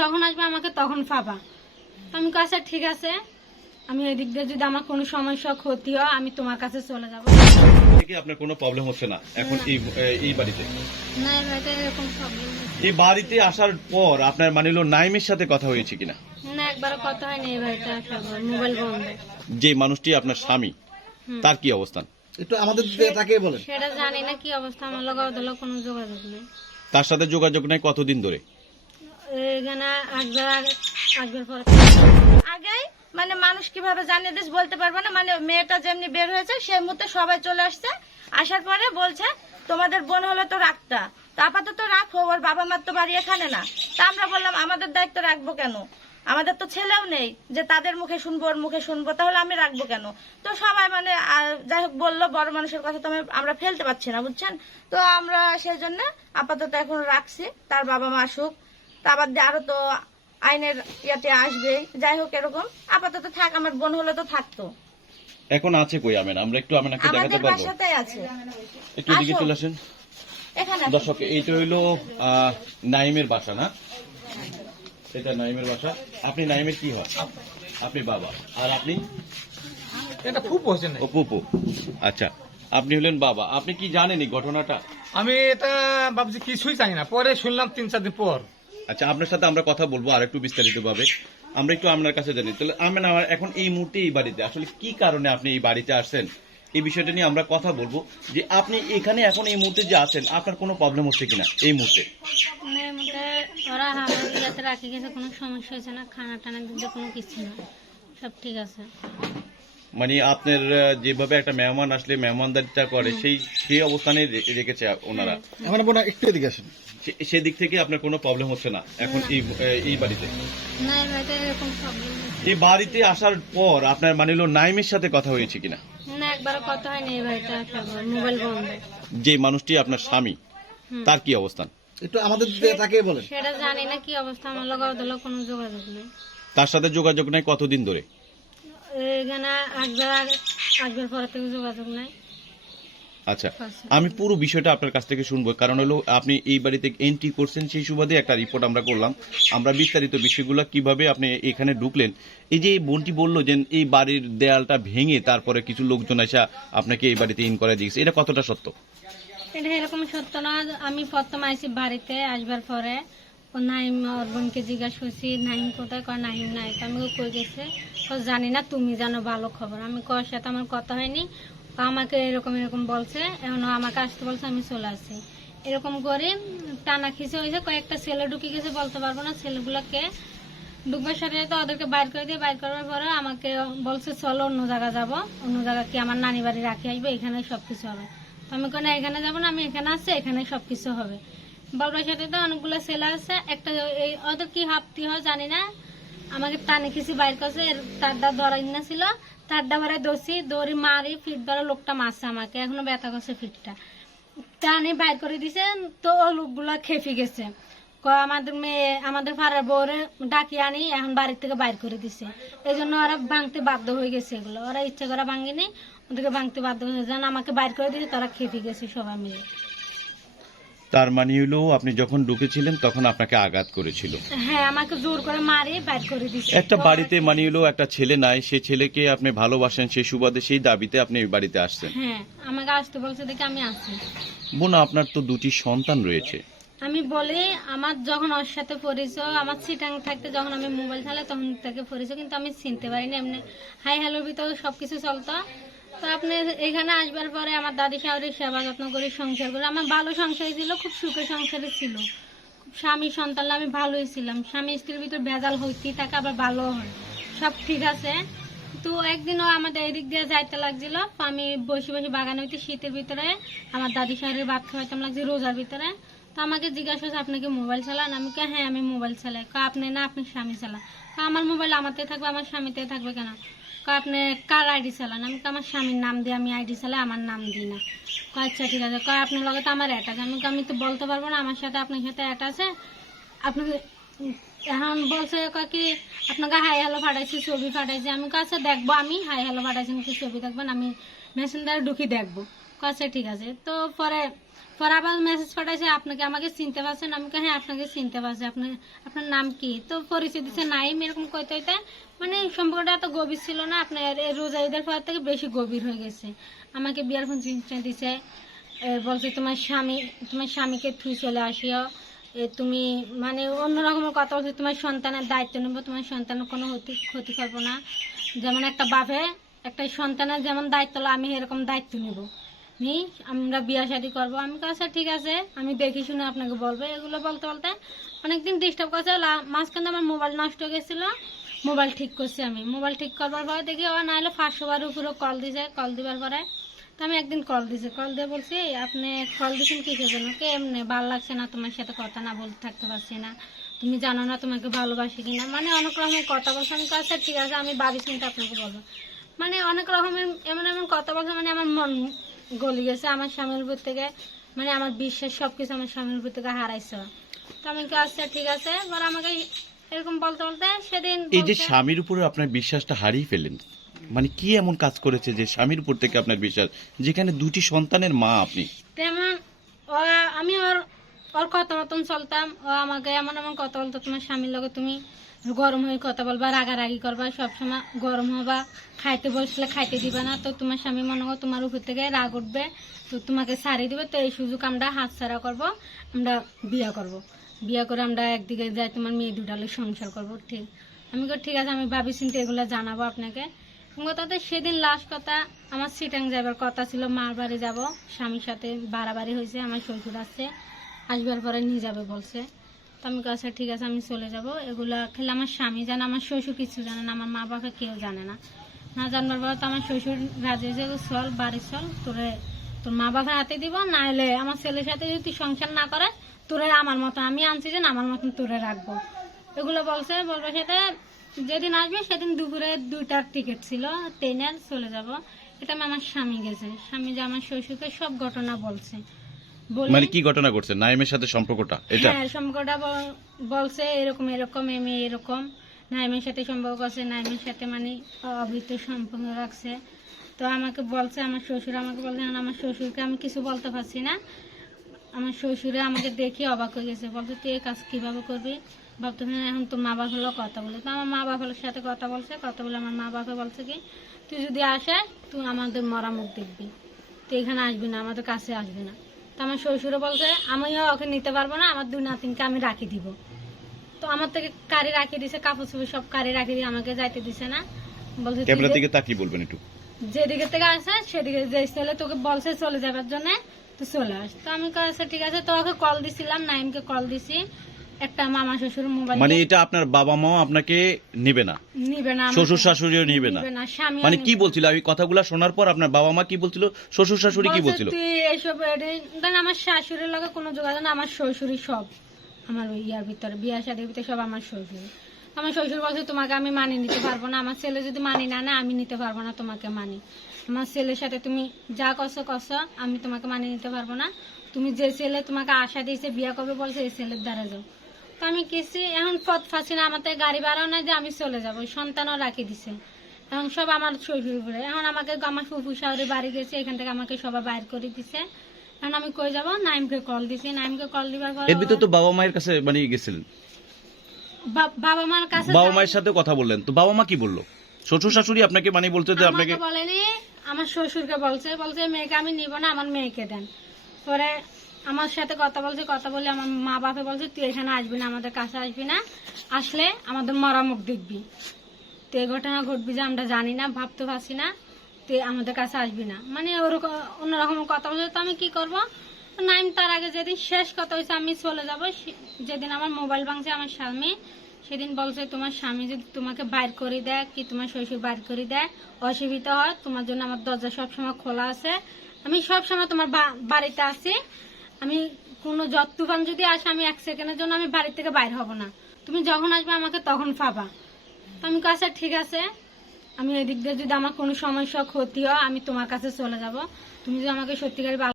যখন আসবে আমাকে তখন পাবা। আমি কাছে ঠিক আছে। আমি এদিক দিয়ে যদি আমার কোনো সমস্যা ক্ষতি হয় আমি তোমার কাছে চলে যাব। থেকে আপনার কোনো প্রবলেম হচ্ছে না এখন এই এই বাড়িতে? না এর বাড়িতে এরকম প্রবলেম এই বাড়িতে আসার পর আপনার মানে হলো নাইমের সাথে কথা হয়েছে কিনা? না একবারও কথা হয়নি এই বাড়িতে আসার পর মোবাইল বন্ধ। যে মানুষটি আপনার স্বামী তার কি অবস্থান? একটু আমাদের তাকে বলেন। সেটা জানি না কি অবস্থা আমার কোনো যোগাযোগ নেই। তার সাথে যোগাযোগ নাই কতদিন ধরে? এখানে একবার একবার পরে। আগেই মানে মানুষ কীভাবে জানিয়ে দিস বলতে পারব না মানে মেয়েটা যেমনি বের হয়েছে, সেই মুহূর্তে সবাই চলে আসছে। আসার পরে বলছে, তোমাদের বোন হলে তো রাখতা তা আপাতত রাখো ওর বাবা মার তো বাড়ি এখানে না। তা আমরা বললাম, আমাদের দায়িত্ব রাখব কেন? আমাদের তো ছেলেও নেই যে তাদের মুখে শুনব, ওর মুখে শুনব, তাহলে আমি রাখব কেন? তো সবাই মানে যাই হোক বলল, বড় মানুষের কথা তো আমি- আমরা ফেলতে পারছি না, বুঝছেন? তো আমরা সেই জন্য আপাতত এখন রাখছি, তার বাবা মা আসুক। তা আবার দিয়ে আরও তো আইনের ইয়াতে আসবে। যাই হোক এরকম। আপাতত থাক আমার বোন হলে তো থাকতো। এখন আছে কই আমেন? আমরা একটু আমেনাকে দেখাতে আমাদের পারব? বাসাতেই আছে। একটু এদিকে আসো। চলে আসেন। এখানে আছে। দর্শক এইটা হইল আহ, নাইমের বাসা না? এটা নাইমের বাসা। আপনি নাইমের কি হয়? আপনি বাবা। আর আপনি? এটা খুব বসে নাই ও পুপু আচ্ছা আপনি হলেন বাবা। আপনি কি জানেন এই ঘটনাটা? আমি এটা ভাবছি কিছুই জানি না। পরে শুনলাম তিন চার দিন পর। আচ্ছা আপনার সাথে আমরা কথা বলব আর একটু বিস্তারিত ভাবে আমরা একটু আপনার কাছে জানি। তাহলে আমেন, আমার এখন এই মুহূর্তে এই বাড়িতে, আসলে কি কারণে আপনি এই বাড়িতে আসছেন? এই বিষয়টা নিয়ে আমরা কথা বলব যে আপনি এখানে এখন এই মুহূর্তে যে আছেন, আপনার কোনো প্রবলেম হচ্ছে কিনা এই মুহূর্তে? রাখি কোনো সমস্যা হয়েছে না? খানা টানা দিতে কোনো কিছু না। সব ঠিক আছে। মানে আপনার যেভাবে একটা মেহমান আসলে মেহমানদারিটা করে সেই সেই অবস্থানে রেখেছে ওনারা। আমার বোন একটু এদিকে আসেন। সে- সেদিক থেকে আপনার কোনো প্রবলেম হচ্ছে না এখন এই এই বাড়িতে। এই বাড়িতে আসার পর আপনার মানে হলো নাইমের সাথে কথা হয়েছে কিনা? না একবারও কথা হয়নি এই বাড়িতে আসার পর মোবাইল বন্ধ। যে মানুষটি আপনার স্বামী তার কি অবস্থান? একটু আমাদের তাকে বলেন। সেটা জানি না কি অবস্থা আমার লগে কোনো যোগাযোগ নেই। তার সাথে যোগাযোগ নাই কতদিন ধরে? এখানে একবার একবার পরে থেকে যোগাযোগ নাই। আচ্ছা আমি পুরো বিষয়টা আপনার কাছ থেকে শুনব। কারণ হলো আপনি এই বাড়িতে এন্ট্রি করছেন সেই সুবাদে একটা রিপোর্ট আমরা করলাম। আমরা বিস্তারিত বিষয়গুলো কীভাবে আপনি এখানে ঢুকলেন? এই যে এই বোনটি বলল যে এই বাড়ির দেয়ালটা ভেঙে তারপরে কিছু লোকজন এসে আপনাকে এই বাড়িতে ইন করে দিয়েছে। এটা কতটা সত্য? এটা এরকম সত্য না আমি প্রথম আইসি বাড়িতে আসবার পরে। ও নাইম ওর বোনকে জিজ্ঞাসা করছি নাইম কোথায়? কয় নাইম নাই। তো আমি কই গেছে। ও জানি না, তুমি জানো ভালো খবর আমি কর সাথে আমার কথা হয়নি। আমাকে এরকম এরকম বলছে। এখন আমাকে আসতে বলছে, আমি চলে আসি এরকম করে টানা খিচে হয়েছে কয়েকটা ছেলে ঢুকে গেছে, বলতে পারব না ছেলেগুলোকে। ঢুকবার সাথে সাথে ওদেরকে বাইর করে দিয়ে, বাইর করার পরে আমাকে বলছে, চলো, অন্য জায়গা যাব। অন্য জায়গা কি আমার নানি বাড়ি রাখি আসবে? এখানে সবকিছু হবে। তো আমি কোনো এখানে যাব না, আমি এখানে আসছি এখানে সবকিছু হবে। বাবার সাথে তো অনেকগুলো ছেলে আছে। একটা এই ওদের কি হাফতি হয় জানি না। আমাকে টানে খিসি বাইর করছে তারটা ধরাই না ছিল। তারটা বারে দোষি দড়ি মারি, ফিট ধরে লোকটা মারছে আমাকে। এখনও ব্যথা করছে ফিটটা। টানে বাইর করে দিছে, তো ও লোকগুলা খেপে গেছে। আমাদের মেয়ে, আমাদের পাড়ার বউরে ডাকিয়ে আনি, এখন বাড়ির থেকে বাইর করে দিছে। এই জন্য ওরা ভাঙতে বাধ্য হয়ে গেছে এগুলো। ওরা ইচ্ছা করে ভাঙেনি, ওদেরকে ভাঙতে বাধ্য হয়ে যেন আমাকে বাইর করে দিয়েছে, তারা খেপে গেছে সবাই মিলে। তার মানে হলো আপনি যখন ঢুকেছিলেন তখন আপনাকে আঘাত করেছিল। হ্যাঁ আমাকে জোর করে মারি বাইর করে দিছে। একটা বাড়িতে মানে হলো একটা ছেলে নাই সে ছেলেকে আপনি ভালোবাসেন সেই সুবাদে সেই দাবিতে আপনি এই বাড়িতে আসছেন। হ্যাঁ আমাকে আসতে বলছে দেখে আমি আসি বোন আপনার তো দুটি সন্তান রয়েছে। আমি বলে আমার যখন ওর সাথে পরিচয় আমার সিটাং থাকতে যখন আমি মোবাইল চালাই তখন থেকে পরিচয় কিন্তু আমি চিনতে পারিনি। এমনি হাই হ্যালোর ভিতরে সবকিছু চলতো। তো আপনি এখানে আসবার পরে আমার দাদি শাহরির সেবা যত্ন করে সংসার করে, আমার ভালো সংসার ছিল, খুব সুখের সংসারে ছিল। স্বামী সন্তান, আমি ভালোই ছিলাম। স্বামী স্ত্রীর ভিতর ভেজাল হইতেই থাকে আবার ভালো হয়। সব ঠিক আছে। তো একদিনও আমাদের এদিক দিয়ে যাইতে লাগছিল আমি বসে বসে বাগানে হইতে শীতের ভিতরে আমার দাদি শাহরির ভাত খাওয়াইতাম লাগছে রোজার ভিতরে। তো আমাকে জিজ্ঞাসা করছে আপনি কি মোবাইল চালান? আমি কে হ্যাঁ আমি মোবাইল চালাই। কা আপনি না আপনি স্বামী চালান। কা আমার মোবাইল আমাতে থাকবে আমার স্বামীতে থাকবে কেন? কা আপনি কার আইডি চালান? আমি কা আমার স্বামীর নাম দিয়ে আমি আইডি চালাই আমার নাম দিই না। কা আচ্ছা ঠিক আছে। কয় আপনার লগে তো আমার আছে। আমি কা আমি তো বলতে পারব না আমার সাথে আপনার সাথে অ্যাড আছে। আপনি উম, এখন বলছে কি আপনাকে হাই হ্যালো ফাটাইছি ছবি পাঠাইছি। আমি কাছে দেখব আমি হাই হ্যালো কি ছবি দেখবেন আমি দ্বারা ঢুকি দেখব। কাছে ঠিক আছে। তো পরে পর আবার মেসেজ পাঠাইছে, আপনাকে আমাকে চিনতে পারছেন আমি হ্যাঁ আপনাকে চিনতে পারছি। আপনার আপনার নাম কি? তো পরিচয় দিচ্ছে নাইম, এরকম কইতে হইতে মানে সম্পর্কটা এত গভীর ছিল না, আপনার রোজা ঈদের পর থেকে বেশি গভীর হয়ে গেছে। আমাকে বিয়ার ফোন চিনতে দিছে বলছে, তোমার স্বামী, তোমার স্বামীকে থুই চলে আসিও। তুমি মানে অন্য রকমের কথা বলছে, তোমার সন্তানের দায়িত্ব নেব, তোমার সন্তানের কোনো ক্ষতি ক্ষতি করব না। যেমন একটা বাপে, একটা সন্তানের যেমন দায়িত্ব, আমি এরকম দায়িত্ব নেব। নি, আমরা বিয়া শাদি করব। আমি কাছে ঠিক আছে, আমি দেখি শুনে আপনাকে বলব। এগুলো বলতে বলতে অনেকদিন ডিস্টার্ব করছে। মাঝখানে আমার মোবাইল নষ্ট হয়ে গেছিল। মোবাইল ঠিক করছি আমি। মোবাইল ঠিক করবার পরে দেখি, ও, না হলে পাঁচশো বার উপরে কল দিছে কল দিবার পরে। তো আমি একদিন কল দিছি। কল দিয়ে বলছি আপনি কল দিয়েছেন কিসের জন্য কে, এমনি, ভালো লাগছে না, তোমার সাথে কথা না বলতে থাকতে পারছি না। তুমি জানো না তোমাকে ভালোবাসি কিনা? মানে অনেক রকমের কথা বলছে। আমি কাছে ঠিক আছে, আমি বাড়ি চিন্তা আপনাকে বলব। মানে অনেক রকমের, এমন এমন কথা বলছে মানে আমার মন গলি গেছে আমার স্বামীর উপর থেকে মানে আমার বিশ্বাস সবকিছু আমার স্বামীর উপর থেকে হারাইছে। তো আমি কাছে ঠিক আছে। এবার আমাকে এরকম বলতে বলতে সেদিন এই যে স্বামীর উপরে আপনার বিশ্বাসটা হারিয়ে ফেলেন মানে কি এমন কাজ করেছে যে স্বামীর উপর থেকে আপনার বিশ্বাস? যেখানে দুটি সন্তানের মা আপনি। তেমন আমি ওর ওর কথা মতন চলতাম ও আমাকে এমন এমন কথা বলতো তোমার স্বামীর লগে তুমি গরম হয়ে কথা বলবা রাগারাগি করবা সবসময় গরম হবা খাইতে বসলে খাইতে দিবা না তো তোমার স্বামী মনে করো তোমার উপর থেকে রাগ উঠবে তো তোমাকে সারিয়ে দিবে তো এই সুযোগ আমরা হাত ছাড়া করব আমরা বিয়া করব। বিয়া করে আমরা একদিকে যাই তোমার মেয়ে দুটালে সংসার করব ঠিক। আমি কই, ঠিক আছে আমি ভাবি চিন্তা এগুলো জানাব আপনাকে। কথাতে সেদিন লাস্ট কথা আমার সিটাং যাবার কথা ছিল মার বাড়ি যাব স্বামীর সাথে বাড়াবাড়ি হয়েছে আমার শ্বশুর আসছে আসবার পরে নিয়ে যাবে বলছে। তো আমি কাছে ঠিক আছে, আমি চলে যাব। এগুলা খেলে আমার স্বামী জানে, আমার শ্বশুর কিছু জানে না, আমার মা বাবা কেউ জানে না। না জানবার পরে তো আমার শ্বশুর রাজি হয়েছে চল, বাড়ি চল, তোরে, তোর মা বাবার হাতে দিব, না হলে আমার ছেলের সাথে যদি সংসার না করে, তোরে আমার মতন, আমি আনছি যে আমার মতন তোরে রাখব। এগুলো বলছে, বলবার সাথে যেদিন আসবে, সেদিন দুপুরে দুইটার টিকিট ছিল, ট্রেনের, চলে যাব। এটা আমার স্বামী গেছে। স্বামী যে আমার শ্বশুরকে সব ঘটনা বলছে। বলে মানে কি ঘটনা করছে নাইমের সাথে সম্পর্কটা এটা? হ্যাঁ সম্পর্কটা বল- বলছে এরকম এরকম এম এরকম। নাইমের সাথে সম্পর্ক আছে নাইমের সাথে মানে অবৃত সম্পর্ক রাখছে তো আমাকে বলছে আমার শ্বশুর আমাকে বলছে "না, আমার শ্বশুরকে আমি কিছু বলতে পারছি না। আমার শ্বশুরে আমাকে দেখে অবাক হয়ে গেছে। বলছে তুই এই কাজ কীভাবে করবি? ভাবতে পারি এখন তো মা বাপ হলো কথা বলে। তো আমার মা বাপের সাথে কথা বলছে কথা বলে আমার মা বাপে বলছে কি তুই যদি আসে তুই আমাদের মরা মুখ দেখবি। তুই এখানে আসবি না আমাদের কাছে আসবি না। তো আমার শ্বশুরও বলছে আমিও ওকে নিতে পারব না আমার দুই নাতিনকে আমি রাখি দিব। তো আমার থেকে কারি রাখি দিছে কাপড় চোপড় সব কারি রাখি দিয়ে আমাকে যাইতে দিছে না। বলছে ক্যামেরার দিকে তাকিয়ে বলবেন একটু। যেদিকে থেকে আসে সেদিকে যে ছেলে তোকে বলছে চলে যাবার জন্য তো চলে আস। তো আমি কাছে ঠিক আছে তো ওকে কল দিছিলাম নাইমকে কল দিছি। একটা মামা শ্বশুর মোবাইল মানে এটা আপনার বাবা মা আপনাকে নেবে না। নিবে না শ্বশুর শাশুড়িও নিবে না। নিবে না স্বামী মানে কি বলছিল? এই কথাগুলো শোনার পর আপনার বাবা মা কি বলছিল? শ্বশুর শাশুড়ি কি বলছিল? তুই এইসব এডে- আমার শাশুড়ির লগে কোনো যোগাযোগ না আমার শ্বশুরই সব। আমার ওই ইয়ার ভিতরে বিয়া শাদির ভিতরে সব আমার শ্বশুর। আমার শ্বশুর বলছে তোমাকে আমি মানিয়ে নিতে পারব না। আমার ছেলে যদি মানি না না আমি নিতে পারব না তোমাকে মানি। আমার ছেলের সাথে তুমি যা করছ করছ আমি তোমাকে মানিয়ে নিতে পারব না। তুমি যে ছেলে তোমাকে আশা দিয়েছে বিয়া করবে বলছে এই ছেলের দ্বারা যাও। তো আমি কিছু এখন পথ ফাঁসি না আমার তো গাড়ি ভাড়াও নাই যে আমি চলে যাব সন্তানও রাখি দিছে। এখন সব আমার শ্বশুর উপরে। এখন আমাকে আমার ফুফু শাহরে বাড়ি গেছে এখান থেকে আমাকে সবাই বাইর করে দিছে। এখন আমি কই যাব? নাইমকে কল দিছি। নাইমকে কল দিবার পরে এর ভিতরে তো বাবা মায়ের কাছে মানে গেছিলেন। বাবা মার কাছে বাবা মায়ের সাথে কথা বললেন। তো বাবা মা কি বলল? শ্বশুর শাশুড়ি আপনাকে মানে বলছে যে আপনাকে বলেনি আমার শ্বশুরকে বলছে বলছে মেয়েকে আমি নিব না আমার মেয়েকে দেন। পরে আমার সাথে কথা বলছে, কথা বলে আমার মা বাপে বলছে, তুই এখানে আসবি না, আমাদের কাছে আসবি না। আসলে আমাদের মরা মুখ দেখবি। তো এই ঘটনা ঘটবি যে আমরা জানি না, ভাবতে পারছি না তুই আমাদের কাছে আসবি না। মানে ওরকম, অন্যরকম কথা বলছে, তো আমি কি করব? নাইম তার আগে যেদিন শেষ কথা হয়েছে, আমি চলে যাব। যেদিন আমার মোবাইল ভাঙছে আমার স্বামী, সেদিন বলছে, তোমার স্বামী যদি তোমাকে বাইর করে দেয়, কি তোমার শ্বশুর বাইর করে দেয়? অসুবিধা হয়, তোমার জন্য আমার দরজা সবসময় খোলা আছে। আমি সবসময় তোমার বাড়িতে আছি। আমি কোনো যত তুফান যদি আসে, আমি এক সেকেন্ডের জন্য আমি বাড়ি থেকে বাইর হব না। তুমি যখন আসবে আমাকে তখন তো আমি কাছে ঠিক আছে। আমি এদিক দিয়ে যদি আমার কোনো সমস্যা, ক্ষতি হয়, আমি তোমার কাছে চলে যাব। তুমি যদি আমাকে সত্যিকারই ভালো